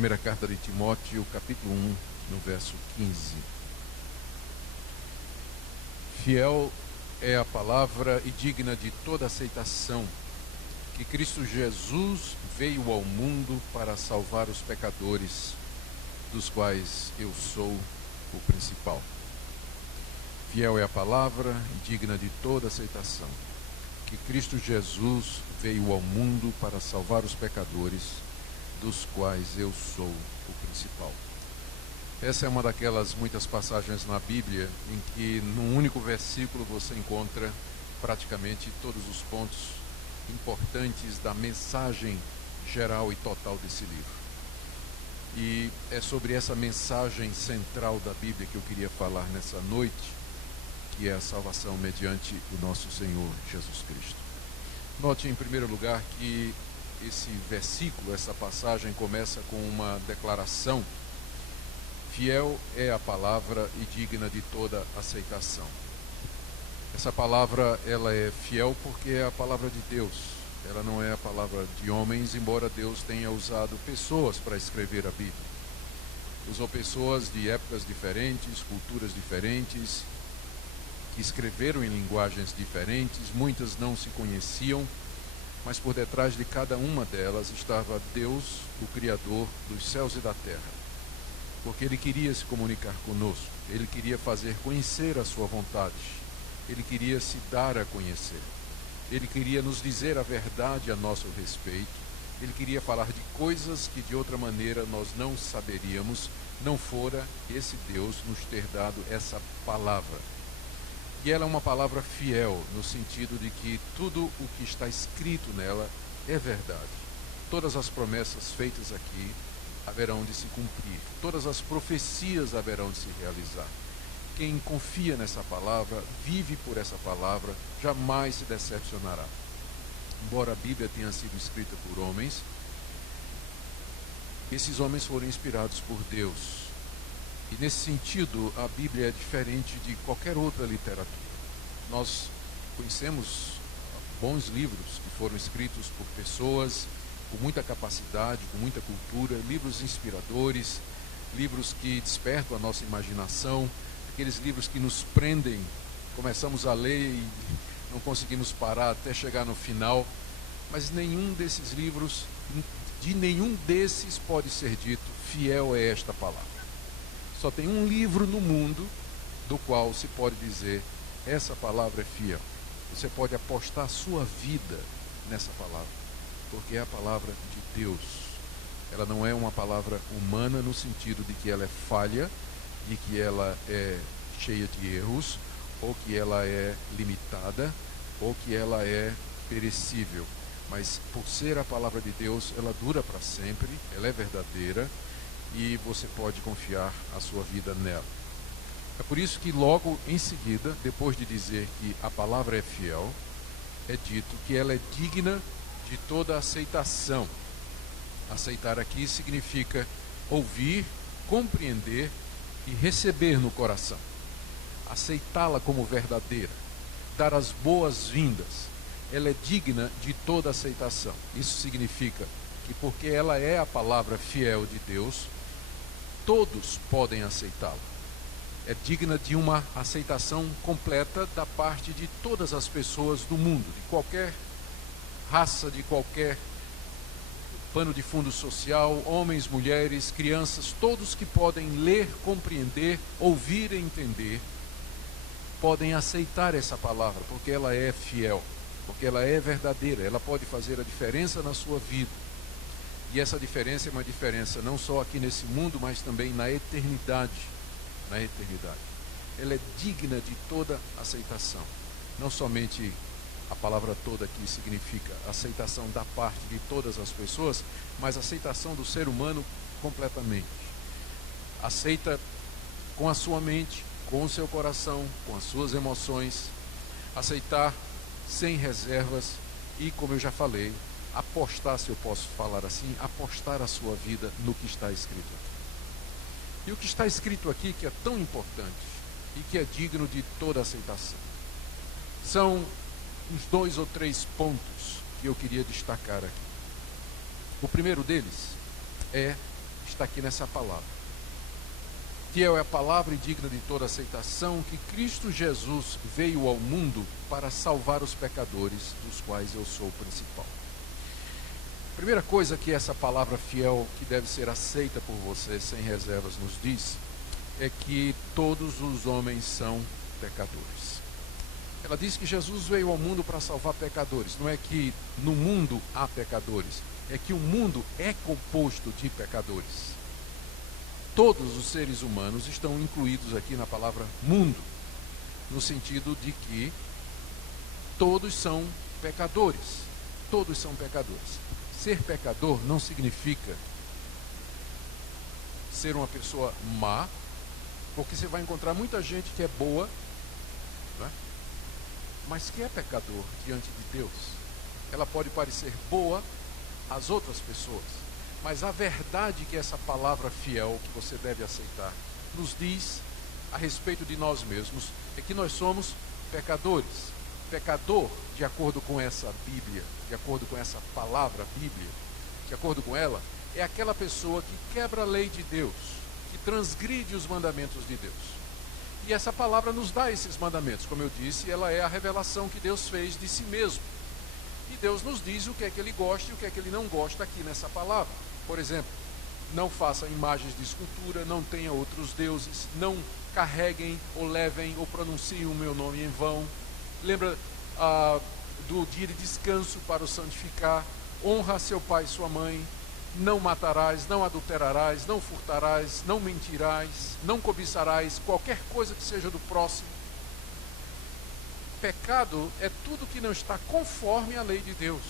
Primeira carta de Timóteo, capítulo 1, no verso 15. Fiel é a palavra e digna de toda aceitação, que Cristo Jesus veio ao mundo para salvar os pecadores, dos quais eu sou o principal. Fiel é a palavra e digna de toda aceitação, que Cristo Jesus veio ao mundo para salvar os pecadores, dos quais eu sou o principal. Essa é uma daquelas muitas passagens na Bíblia em que num único versículo você encontra praticamente todos os pontos importantes da mensagem geral e total desse livro. E é sobre essa mensagem central da Bíblia que eu queria falar nessa noite, que é a salvação mediante o nosso Senhor Jesus Cristo. Note em primeiro lugar que esse versículo, essa passagem começa com uma declaração: fiel é a palavra e digna de toda aceitação. Essa palavra, ela é fiel porque é a palavra de Deus. Ela não é a palavra de homens, embora Deus tenha usado pessoas para escrever a Bíblia. Usou pessoas de épocas diferentes, culturas diferentes, que escreveram em linguagens diferentes, muitas não se conheciam, mas por detrás de cada uma delas estava Deus, o Criador dos céus e da terra. Porque Ele queria se comunicar conosco, Ele queria fazer conhecer a sua vontade, Ele queria se dar a conhecer, Ele queria nos dizer a verdade a nosso respeito, Ele queria falar de coisas que de outra maneira nós não saberíamos, não fora esse Deus nos ter dado essa palavra. E ela é uma palavra fiel, no sentido de que tudo o que está escrito nela é verdade. Todas as promessas feitas aqui haverão de se cumprir. Todas as profecias haverão de se realizar. Quem confia nessa palavra, vive por essa palavra, jamais se decepcionará. Embora a Bíblia tenha sido escrita por homens, esses homens foram inspirados por Deus. E nesse sentido, a Bíblia é diferente de qualquer outra literatura. Nós conhecemos bons livros que foram escritos por pessoas com muita capacidade, com muita cultura, livros inspiradores, livros que despertam a nossa imaginação, aqueles livros que nos prendem, começamos a ler e não conseguimos parar até chegar no final, mas nenhum desses livros, de nenhum desses pode ser dito, fiel é esta palavra. Só tem um livro no mundo do qual se pode dizer, essa palavra é fiel. Você pode apostar a sua vida nessa palavra, porque é a palavra de Deus. Ela não é uma palavra humana no sentido de que ela é falha, de que ela é cheia de erros, ou que ela é limitada, ou que ela é perecível. Mas por ser a palavra de Deus, ela dura para sempre, ela é verdadeira, e você pode confiar a sua vida nela. É por isso que logo em seguida, depois de dizer que a palavra é fiel, é dito que ela é digna de toda aceitação. Aceitar aqui significa ouvir, compreender e receber no coração. Aceitá-la como verdadeira, dar as boas-vindas. Ela é digna de toda aceitação. Isso significa que porque ela é a palavra fiel de Deus, todos podem aceitá-la. É digna de uma aceitação completa da parte de todas as pessoas do mundo, de qualquer raça, de qualquer pano de fundo social, homens, mulheres, crianças, todos que podem ler, compreender, ouvir e entender, podem aceitar essa palavra, porque ela é fiel, porque ela é verdadeira, ela pode fazer a diferença na sua vida. E essa diferença é uma diferença não só aqui nesse mundo, mas também na eternidade. Na eternidade. Ela é digna de toda aceitação. Não somente a palavra toda aqui significa aceitação da parte de todas as pessoas, mas aceitação do ser humano completamente. Aceita com a sua mente, com o seu coração, com as suas emoções. Aceitar sem reservas e, como eu já falei, apostar, se eu posso falar assim, apostar a sua vida no que está escrito aqui. E o que está escrito aqui, que é tão importante e que é digno de toda aceitação, são uns 2 ou 3 pontos que eu queria destacar aqui. O primeiro deles está aqui nessa palavra. Fiel é a palavra e digna de toda aceitação que Cristo Jesus veio ao mundo para salvar os pecadores, dos quais eu sou o principal. Primeira coisa que essa palavra fiel, que deve ser aceita por você sem reservas, nos diz, é que todos os homens são pecadores. Ela diz que Jesus veio ao mundo para salvar pecadores. Não é que no mundo há pecadores, é que o mundo é composto de pecadores. Todos os seres humanos estão incluídos aqui na palavra mundo, no sentido de que todos são pecadores. Todos são pecadores. Ser pecador não significa ser uma pessoa má, porque você vai encontrar muita gente que é boa, né? Mas que é pecador diante de Deus. Ela pode parecer boa às outras pessoas, mas a verdade que essa palavra fiel, que você deve aceitar, nos diz a respeito de nós mesmos, é que nós somos pecadores. Pecador, de acordo com essa Bíblia, de acordo com essa palavra Bíblia, de acordo com ela, é aquela pessoa que quebra a lei de Deus, que transgride os mandamentos de Deus. E essa palavra nos dá esses mandamentos. Como eu disse, ela é a revelação que Deus fez de si mesmo. E Deus nos diz o que é que Ele gosta e o que é que Ele não gosta aqui nessa palavra. Por exemplo, não façam imagens de escultura, não tenha outros deuses, não carreguem ou levem ou pronunciem o meu nome em vão. Lembra do dia de descanso para o santificar. Honra seu pai e sua mãe. Não matarás, não adulterarás, não furtarás, não mentirás, não cobiçarás qualquer coisa que seja do próximo. Pecado é tudo que não está conforme à lei de Deus.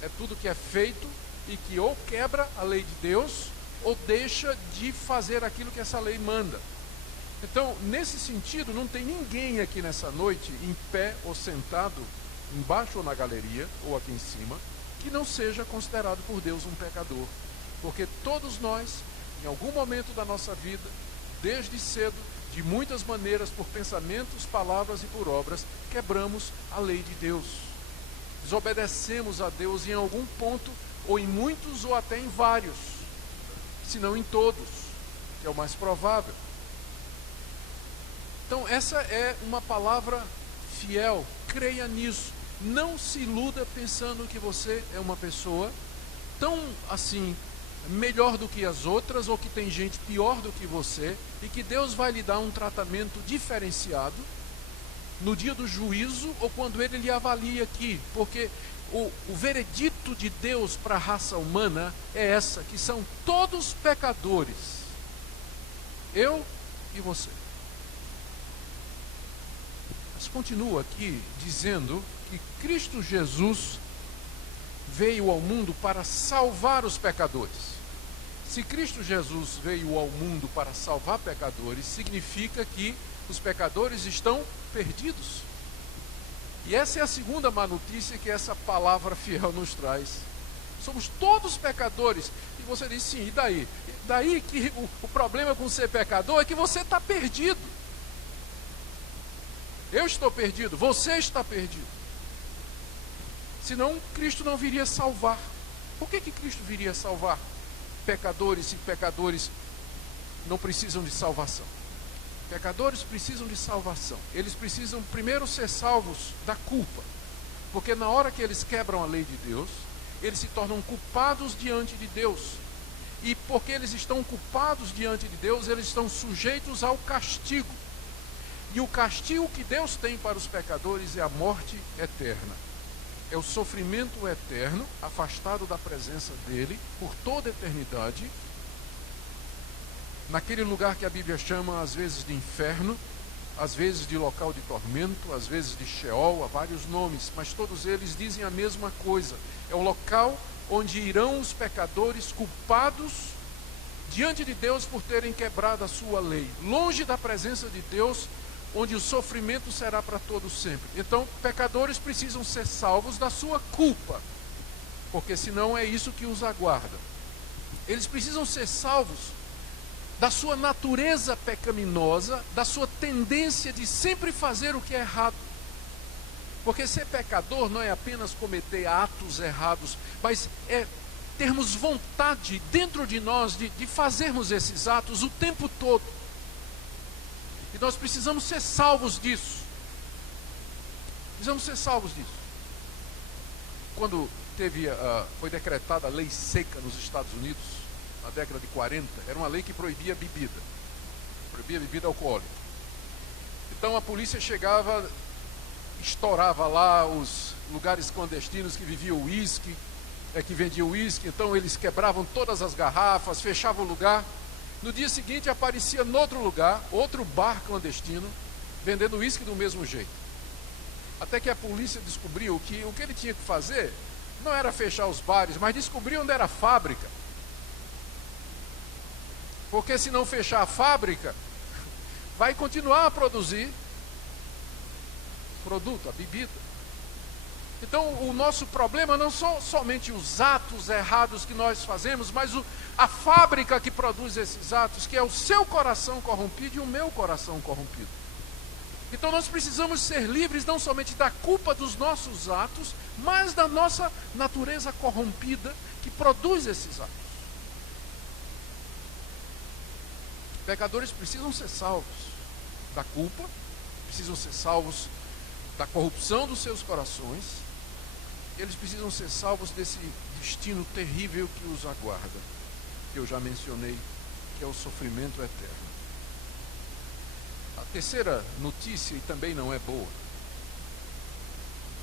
É tudo que é feito e que ou quebra a lei de Deus ou deixa de fazer aquilo que essa lei manda. Então, nesse sentido, não tem ninguém aqui nessa noite, em pé ou sentado, embaixo ou na galeria, ou aqui em cima, que não seja considerado por Deus um pecador. Porque todos nós, em algum momento da nossa vida, desde cedo, de muitas maneiras, por pensamentos, palavras e por obras, quebramos a lei de Deus. Desobedecemos a Deus em algum ponto, ou em muitos, ou até em vários, se não em todos, que é o mais provável. Então, essa é uma palavra fiel, creia nisso. Não se iluda pensando que você é uma pessoa tão assim, melhor do que as outras, ou que tem gente pior do que você, e que Deus vai lhe dar um tratamento diferenciado no dia do juízo, ou quando Ele lhe avalia aqui, porque o veredito de Deus para a raça humana é essa, que são todos pecadores, eu e você. Mas continua aqui dizendo que Cristo Jesus veio ao mundo para salvar os pecadores. Se Cristo Jesus veio ao mundo para salvar pecadores, significa que os pecadores estão perdidos. E essa é a segunda má notícia que essa palavra fiel nos traz. Somos todos pecadores. E você diz, sim, e daí? Daí que o problema com ser pecador é que você está perdido. Eu estou perdido, você está perdido. Senão Cristo não viria salvar. Por que Cristo viria salvar pecadores se pecadores não precisam de salvação? Pecadores precisam de salvação. Eles precisam primeiro ser salvos da culpa. Porque na hora que eles quebram a lei de Deus, eles se tornam culpados diante de Deus. E porque eles estão culpados diante de Deus, eles estão sujeitos ao castigo. E o castigo que Deus tem para os pecadores é a morte eterna. É o sofrimento eterno, afastado da presença dele por toda a eternidade, naquele lugar que a Bíblia chama às vezes de inferno, às vezes de local de tormento, às vezes de Sheol, há vários nomes, mas todos eles dizem a mesma coisa. É o local onde irão os pecadores culpados diante de Deus por terem quebrado a sua lei, longe da presença de Deus, onde o sofrimento será para todos sempre. Então, pecadores precisam ser salvos da sua culpa, porque senão é isso que os aguarda. Eles precisam ser salvos da sua natureza pecaminosa, da sua tendência de sempre fazer o que é errado. Porque ser pecador não é apenas cometer atos errados, mas é termos vontade dentro de nós de fazermos esses atos o tempo todo. E nós precisamos ser salvos disso. Precisamos ser salvos disso. Quando foi decretada a lei seca nos Estados Unidos, na década de 40, era uma lei que proibia bebida alcoólica. Então a polícia chegava, estourava lá os lugares clandestinos que viviam uísque, que vendiam uísque, então eles quebravam todas as garrafas, fechavam o lugar. No dia seguinte aparecia em outro lugar, outro bar clandestino, vendendo uísque do mesmo jeito. Até que a polícia descobriu que o que ele tinha que fazer não era fechar os bares, mas descobrir onde era a fábrica. Porque se não fechar a fábrica, vai continuar a produzir produto, a bebida. Então o nosso problema não são somente os atos errados que nós fazemos, mas a fábrica que produz esses atos, que é o seu coração corrompido e o meu coração corrompido. Então nós precisamos ser livres não somente da culpa dos nossos atos, mas da nossa natureza corrompida que produz esses atos. Pecadores precisam ser salvos da culpa, precisam ser salvos da corrupção dos seus corações, eles precisam ser salvos desse destino terrível que os aguarda, que eu já mencionei, que é o sofrimento eterno. A terceira notícia, e também não é boa,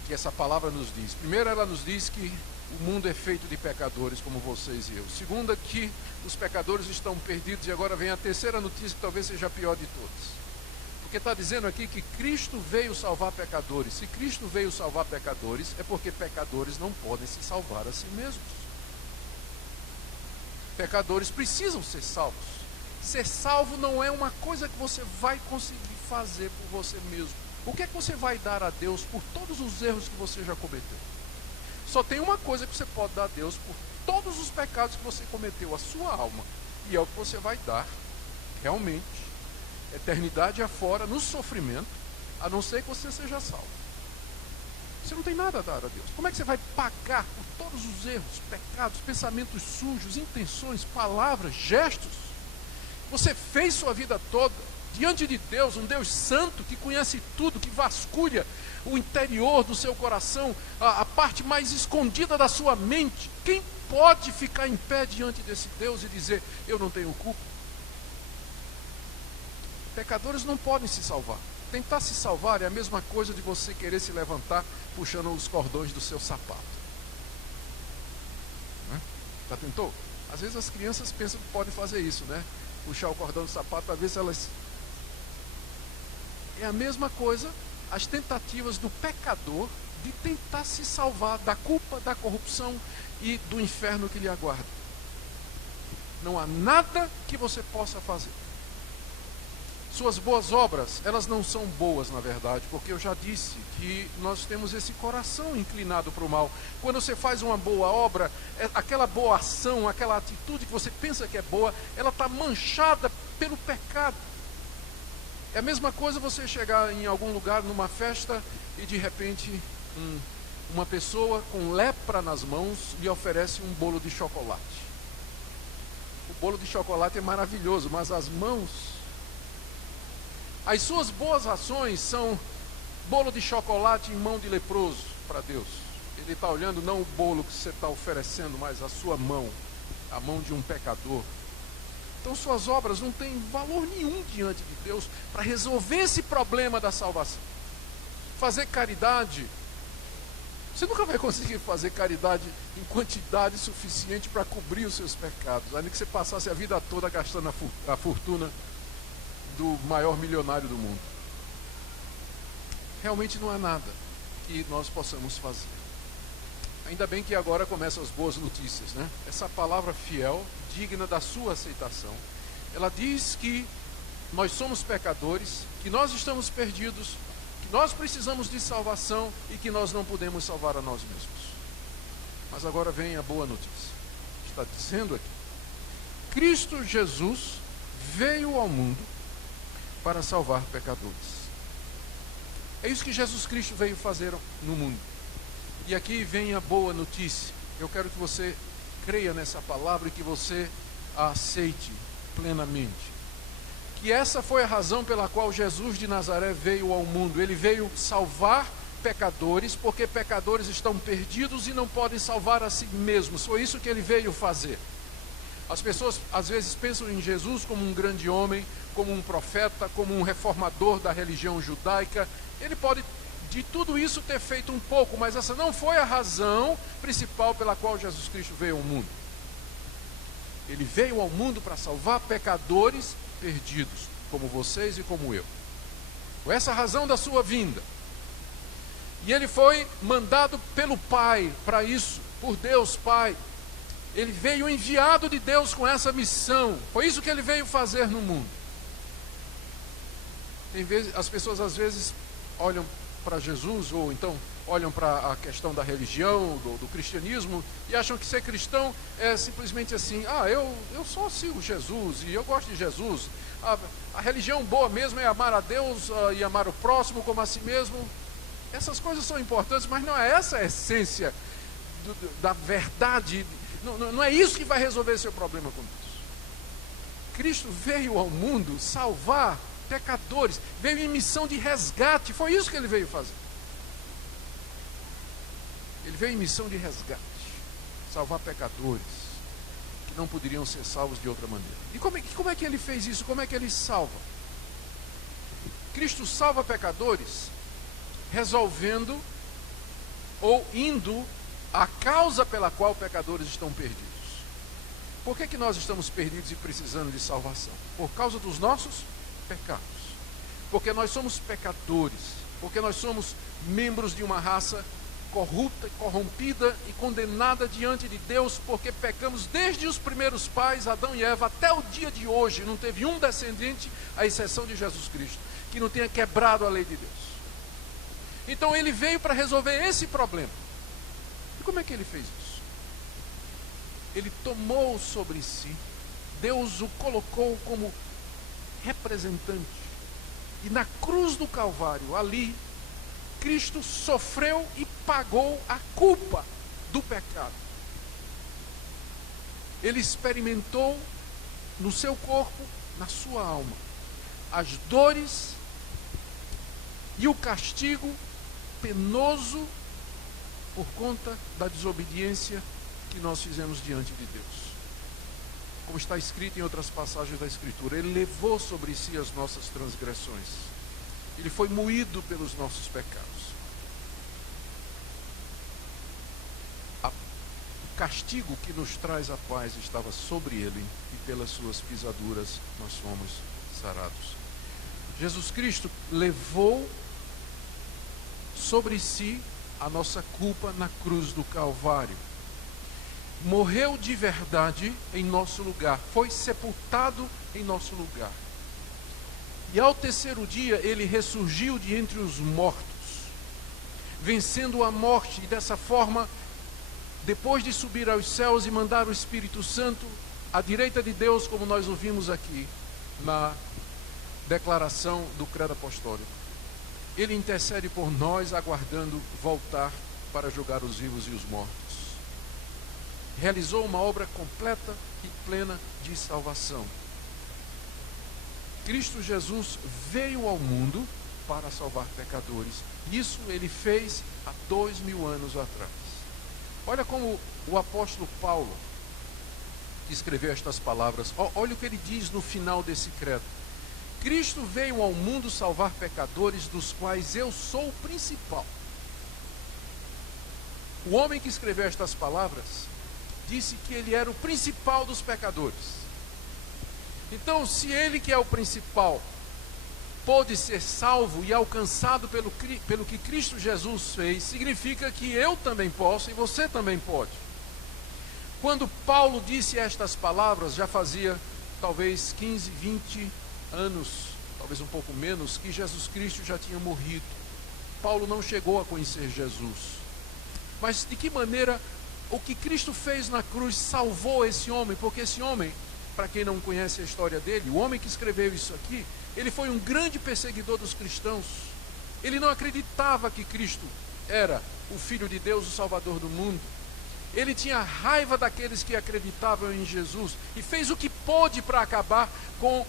que essa palavra nos diz. Primeiro, ela nos diz que o mundo é feito de pecadores como vocês e eu. Segunda, que os pecadores estão perdidos. E agora vem a terceira notícia, que talvez seja a pior de todas. Porque está dizendo aqui que Cristo veio salvar pecadores. Se Cristo veio salvar pecadores, é porque pecadores não podem se salvar a si mesmos. Pecadores precisam ser salvos. Ser salvo não é uma coisa que você vai conseguir fazer por você mesmo. O que é que você vai dar a Deus por todos os erros que você já cometeu? Só tem uma coisa que você pode dar a Deus por todos os pecados que você cometeu, a sua alma. E é o que você vai dar, realmente, eternidade afora, no sofrimento, a não ser que você seja salvo. Você não tem nada a dar a Deus. Como é que você vai pagar por todos os erros, pecados, pensamentos sujos, intenções, palavras, gestos? Você fez sua vida toda diante de Deus, um Deus santo que conhece tudo, que vasculha o interior do seu coração, a parte mais escondida da sua mente. Quem pode ficar em pé diante desse Deus e dizer, eu não tenho culpa? Pecadores não podem se salvar. Tentar se salvar é a mesma coisa de você querer se levantar puxando os cordões do seu sapato. Já tentou? Às vezes as crianças pensam que podem fazer isso, né? Puxar o cordão do sapato para ver se elas... É a mesma coisa, as tentativas do pecador de tentar se salvar da culpa, da corrupção e do inferno que lhe aguarda. Não há nada que você possa fazer. Suas boas obras, elas não são boas na verdade, porque eu já disse que nós temos esse coração inclinado para o mal. Quando você faz uma boa obra, aquela boa ação, aquela atitude que você pensa que é boa, ela está manchada pelo pecado. É a mesma coisa você chegar em algum lugar, numa festa, e de repente uma pessoa com lepra nas mãos lhe oferece um bolo de chocolate. O bolo de chocolate é maravilhoso, mas as mãos... As suas boas ações são bolo de chocolate em mão de leproso para Deus. Ele está olhando não o bolo que você está oferecendo, mas a sua mão, a mão de um pecador. Então suas obras não têm valor nenhum diante de Deus para resolver esse problema da salvação. Fazer caridade, você nunca vai conseguir fazer caridade em quantidade suficiente para cobrir os seus pecados, ainda que você passasse a vida toda gastando a fortuna do maior milionário do mundo. Realmente não há nada que nós possamos fazer. Ainda bem que agora começam as boas notícias, né? Essa palavra fiel, digna da sua aceitação, ela diz que nós somos pecadores, que nós estamos perdidos, que nós precisamos de salvação e que nós não podemos salvar a nós mesmos. Mas agora vem a boa notícia. Está dizendo aqui, Cristo Jesus veio ao mundo para salvar pecadores. É isso que Jesus Cristo veio fazer no mundo. E aqui vem a boa notícia. Eu quero que você creia nessa palavra e que você a aceite plenamente. Que essa foi a razão pela qual Jesus de Nazaré veio ao mundo. Ele veio salvar pecadores, porque pecadores estão perdidos e não podem salvar a si mesmos. Foi isso que ele veio fazer. As pessoas às vezes pensam em Jesus como um grande homem, como um profeta, como um reformador da religião judaica. Ele pode de tudo isso ter feito um pouco, mas essa não foi a razão principal pela qual Jesus Cristo veio ao mundo. Ele veio ao mundo para salvar pecadores perdidos, como vocês e como eu. Foi essa a razão da sua vinda. E ele foi mandado pelo Pai para isso, por Deus Pai. Ele veio enviado de Deus com essa missão. Foi isso que ele veio fazer no mundo. As pessoas às vezes olham para Jesus, ou então olham para a questão da religião, do cristianismo, e acham que ser cristão é simplesmente assim: eu só sigo Jesus e eu gosto de Jesus. A religião boa mesmo é amar a Deus e amar o próximo como a si mesmo. Essas coisas são importantes, mas não é essa a essência da verdade. Não é isso que vai resolver seu problema com Deus. Cristo veio ao mundo salvar pecadores, veio em missão de resgate. Foi isso que ele veio fazer. Ele veio em missão de resgate, salvar pecadores que não poderiam ser salvos de outra maneira. E como é que ele fez isso? Como é que ele salva? Cristo salva pecadores resolvendo ou indo à causa pela qual pecadores estão perdidos. Por que nós estamos perdidos e precisando de salvação? Por causa dos nossos pecados. Porque nós somos pecadores. Porque nós somos membros de uma raça corrupta, corrompida e condenada diante de Deus, porque pecamos desde os primeiros pais, Adão e Eva, até o dia de hoje. Não teve um descendente, à exceção de Jesus Cristo, que não tenha quebrado a lei de Deus. Então ele veio para resolver esse problema. E como é que ele fez isso? Ele tomou sobre si, Deus o colocou como representante. E na cruz do Calvário, ali, Cristo sofreu e pagou a culpa do pecado. Ele experimentou no seu corpo, na sua alma, as dores e o castigo penoso por conta da desobediência que nós fizemos diante de Deus. Como está escrito em outras passagens da Escritura, ele levou sobre si as nossas transgressões. Ele foi moído pelos nossos pecados. O castigo que nos traz a paz estava sobre ele, e pelas suas pisaduras nós fomos sarados. Jesus Cristo levou sobre si a nossa culpa na cruz do Calvário. Morreu de verdade em nosso lugar. Foi sepultado em nosso lugar. E ao terceiro dia ele ressurgiu de entre os mortos, vencendo a morte. E dessa forma, depois de subir aos céus e mandar o Espírito Santo à direita de Deus, como nós ouvimos aqui na declaração do credo apostólico, ele intercede por nós, aguardando voltar para julgar os vivos e os mortos. Realizou uma obra completa e plena de salvação. Cristo Jesus veio ao mundo para salvar pecadores. Isso ele fez há 2000 anos atrás. Olha como o apóstolo Paulo, que escreveu estas palavras, olha o que ele diz no final desse credo. Cristo veio ao mundo salvar pecadores, dos quais eu sou o principal. O homem que escreveu estas palavras disse que ele era o principal dos pecadores. Então, se ele, que é o principal, pôde ser salvo e alcançado pelo que Cristo Jesus fez, significa que eu também posso e você também pode. Quando Paulo disse estas palavras, já fazia talvez 15, 20 anos, talvez um pouco menos, que Jesus Cristo já tinha morrido. Paulo não chegou a conhecer Jesus. Mas de que maneira o que Cristo fez na cruz salvou esse homem? Porque esse homem, para quem não conhece a história dele, o homem que escreveu isso aqui, ele foi um grande perseguidor dos cristãos. Ele não acreditava que Cristo era o Filho de Deus, o Salvador do mundo. Ele tinha raiva daqueles que acreditavam em Jesus e fez o que pôde para acabar com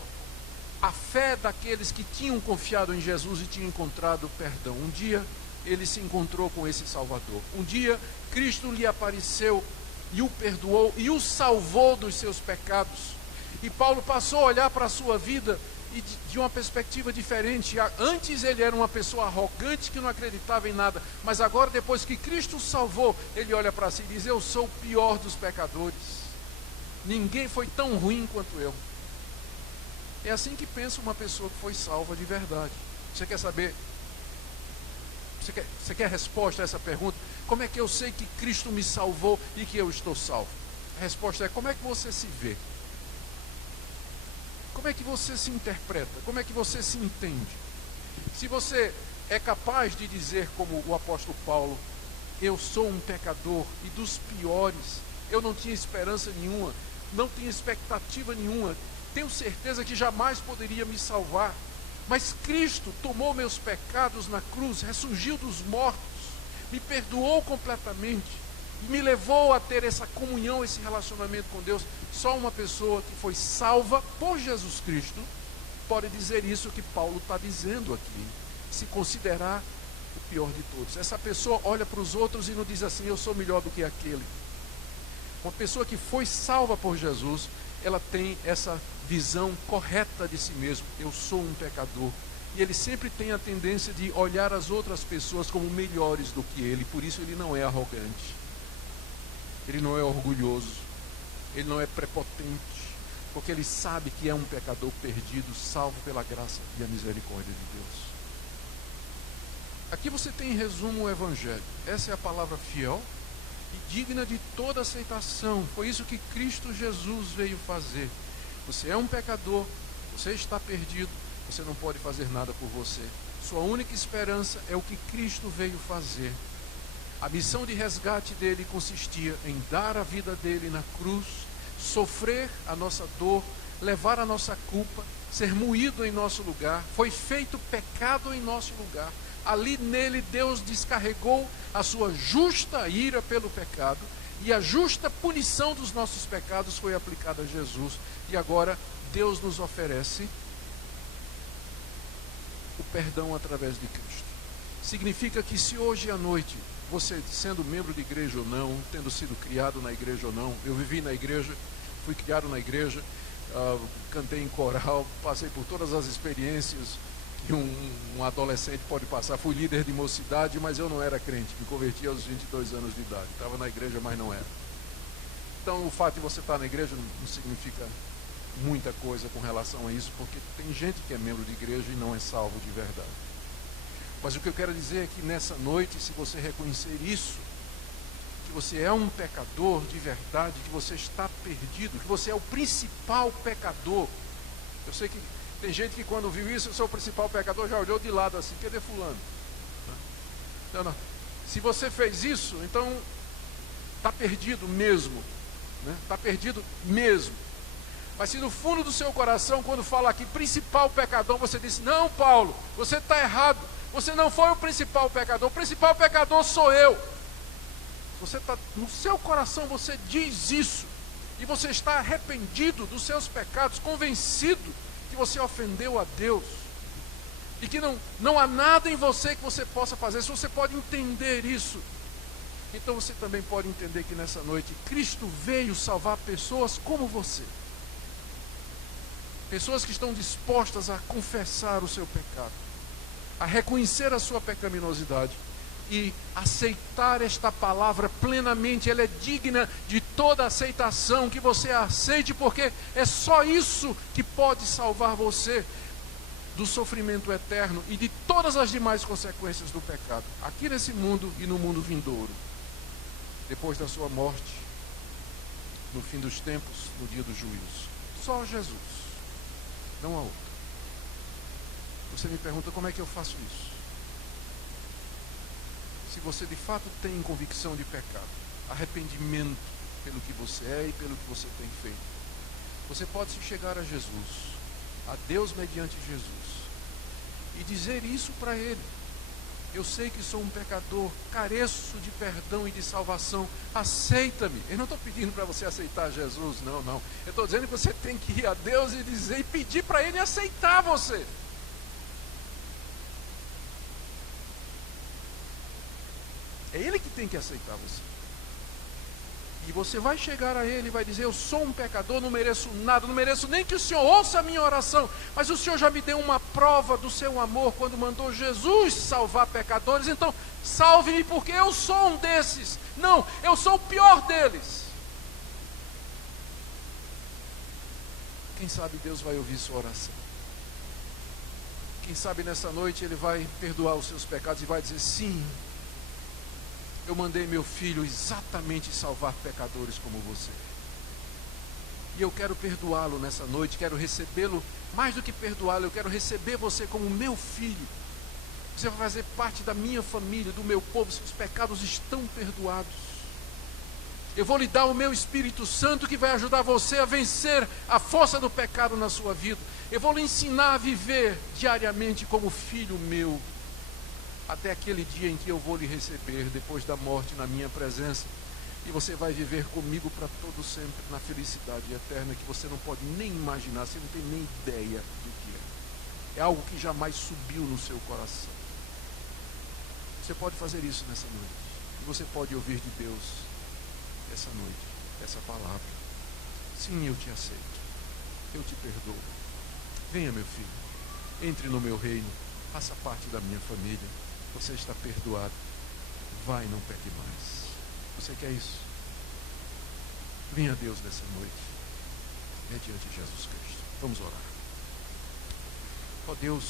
a fé daqueles que tinham confiado em Jesus e tinham encontrado perdão. Um dia ele se encontrou com esse Salvador. Um dia Cristo lhe apareceu e o perdoou e o salvou dos seus pecados. E Paulo passou a olhar para a sua vida e de uma perspectiva diferente. Antes ele era uma pessoa arrogante que não acreditava em nada, mas agora, depois que Cristo o salvou, ele olha para si e diz: eu sou o pior dos pecadores, ninguém foi tão ruim quanto eu. É assim que pensa uma pessoa que foi salva de verdade. Você quer saber? Você quer a resposta a essa pergunta? Como é que eu sei que Cristo me salvou e que eu estou salvo? A resposta é: como é que você se vê? Como é que você se interpreta? Como é que você se entende? Se você é capaz de dizer, como o apóstolo Paulo: eu sou um pecador e dos piores, eu não tinha esperança nenhuma, não tinha expectativa nenhuma, tenho certeza que jamais poderia me salvar, mas Cristo tomou meus pecados na cruz, ressurgiu dos mortos, me perdoou completamente, me levou a ter essa comunhão, esse relacionamento com Deus. Só uma pessoa que foi salva por Jesus Cristo pode dizer isso que Paulo está dizendo aqui, se considerar o pior de todos. Essa pessoa olha para os outros e não diz assim: eu sou melhor do que aquele. Uma pessoa que foi salva por Jesus, ela tem essa visão correta de si mesmo: eu sou um pecador. E ele sempre tem a tendência de olhar as outras pessoas como melhores do que ele. Por isso ele não é arrogante, ele não é orgulhoso, ele não é prepotente, porque ele sabe que é um pecador perdido, salvo pela graça e a misericórdia de Deus. Aqui você tem em resumo o Evangelho. Essa é a palavra fiel e digna de toda aceitação. Foi isso que Cristo Jesus veio fazer. Você é um pecador, você está perdido, você não pode fazer nada por você. Sua única esperança é o que Cristo veio fazer. A missão de resgate dele consistia em dar a vida dele na cruz, sofrer a nossa dor, levar a nossa culpa, ser moído em nosso lugar. Foi feito pecado em nosso lugar. Ali nele Deus descarregou a sua justa ira pelo pecado, e a justa punição dos nossos pecados foi aplicada a Jesus. E agora Deus nos oferece o perdão através de Cristo. Significa que se hoje à noite, você sendo membro de igreja ou não, tendo sido criado na igreja ou não, eu vivi na igreja, fui criado na igreja, cantei em coral, passei por todas as experiências que um adolescente pode passar. Fui líder de mocidade, mas eu não era crente, me converti aos 22 anos de idade, estava na igreja, mas não era. Então o fato de você estar na igreja não significa muita coisa com relação a isso, porque tem gente que é membro de igreja e não é salvo de verdade. Mas o que eu quero dizer é que nessa noite, se você reconhecer isso, que você é um pecador de verdade, que você está perdido, que você é o principal pecador. Eu sei que tem gente que quando viu isso, eu sou o principal pecador, já olhou de lado assim: cadê fulano? Não. Se você fez isso, então está perdido mesmo, né? Está perdido mesmo. Mas se no fundo do seu coração, quando fala aqui principal pecador, você diz: não, Paulo, você está errado, você não foi o principal pecador sou eu. Você está no seu coração, você diz isso, e você está arrependido dos seus pecados, convencido que você ofendeu a Deus, e que não há nada em você que você possa fazer. Se você pode entender isso, então você também pode entender que nessa noite Cristo veio salvar pessoas como você, pessoas que estão dispostas a confessar o seu pecado, a reconhecer a sua pecaminosidade e aceitar esta palavra plenamente. Ela é digna de toda aceitação, que você a aceite, porque é só isso que pode salvar você do sofrimento eterno e de todas as demais consequências do pecado, aqui nesse mundo e no mundo vindouro, depois da sua morte, no fim dos tempos, no dia do juízo. Só Jesus, não há outro. Você me pergunta: como é que eu faço isso? Se você de fato tem convicção de pecado, arrependimento pelo que você é e pelo que você tem feito, você pode se chegar a Jesus, a Deus mediante Jesus, e dizer isso para Ele. Eu sei que sou um pecador, careço de perdão e de salvação. Aceita-me. Eu não estou pedindo para você aceitar Jesus, não. Eu estou dizendo que você tem que ir a Deus e dizer e pedir para Ele aceitar você. É Ele que tem que aceitar você. E você vai chegar a Ele e vai dizer: eu sou um pecador, não mereço nada, não mereço nem que o Senhor ouça a minha oração, mas o Senhor já me deu uma prova do seu amor quando mandou Jesus salvar pecadores, então salve-me porque eu sou um desses. Não, eu sou o pior deles. Quem sabe Deus vai ouvir sua oração. Quem sabe nessa noite Ele vai perdoar os seus pecados e vai dizer: sim, eu mandei meu filho exatamente salvar pecadores como você. E eu quero perdoá-lo nessa noite, quero recebê-lo, mais do que perdoá-lo, eu quero receber você como meu filho. Você vai fazer parte da minha família, do meu povo, seus pecados estão perdoados. Eu vou lhe dar o meu Espírito Santo que vai ajudar você a vencer a força do pecado na sua vida. Eu vou lhe ensinar a viver diariamente como filho meu, até aquele dia em que eu vou lhe receber depois da morte na minha presença, e você vai viver comigo para todo sempre na felicidade eterna que você não pode nem imaginar, você não tem nem ideia do que é. É algo que jamais subiu no seu coração. Você pode fazer isso nessa noite, e você pode ouvir de Deus essa noite, essa palavra: sim, eu te aceito, eu te perdoo. Venha, meu filho, entre no meu reino, faça parte da minha família. Você está perdoado. Vai, não peque mais. Você quer isso? Venha a Deus nessa noite, mediante Jesus Cristo. Vamos orar. Ó Deus,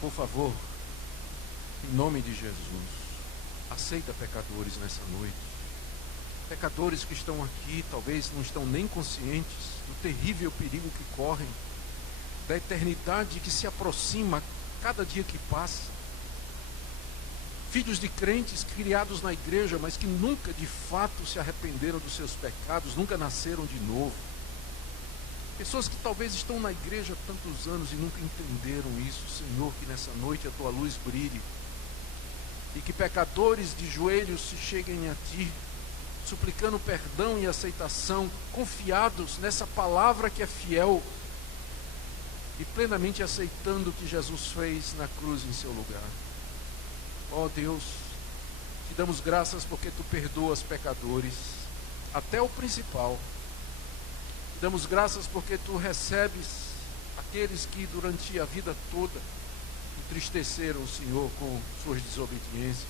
por favor, em nome de Jesus, aceita pecadores nessa noite. Pecadores que estão aqui, talvez não estão nem conscientes do terrível perigo que correm, da eternidade que se aproxima cada dia que passa. Filhos de crentes criados na igreja, mas que nunca de fato se arrependeram dos seus pecados, nunca nasceram de novo. Pessoas que talvez estão na igreja há tantos anos e nunca entenderam isso. Senhor, que nessa noite a tua luz brilhe, e que pecadores de joelhos se cheguem a ti, suplicando perdão e aceitação, confiados nessa palavra que é fiel, e plenamente aceitando o que Jesus fez na cruz em seu lugar. Ó Deus, te damos graças porque tu perdoas pecadores, até o principal. Te damos graças porque tu recebes aqueles que durante a vida toda entristeceram o Senhor com suas desobediências.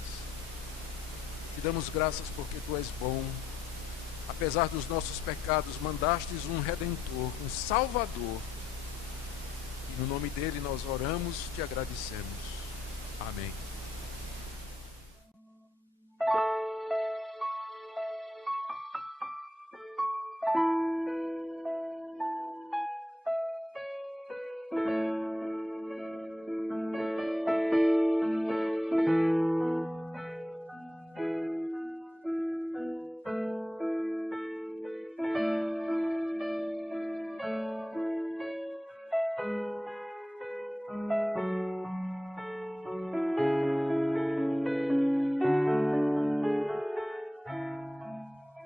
Te damos graças porque tu és bom. Apesar dos nossos pecados, mandastes um Redentor, um Salvador. E no nome dele nós oramos, te agradecemos. Amém.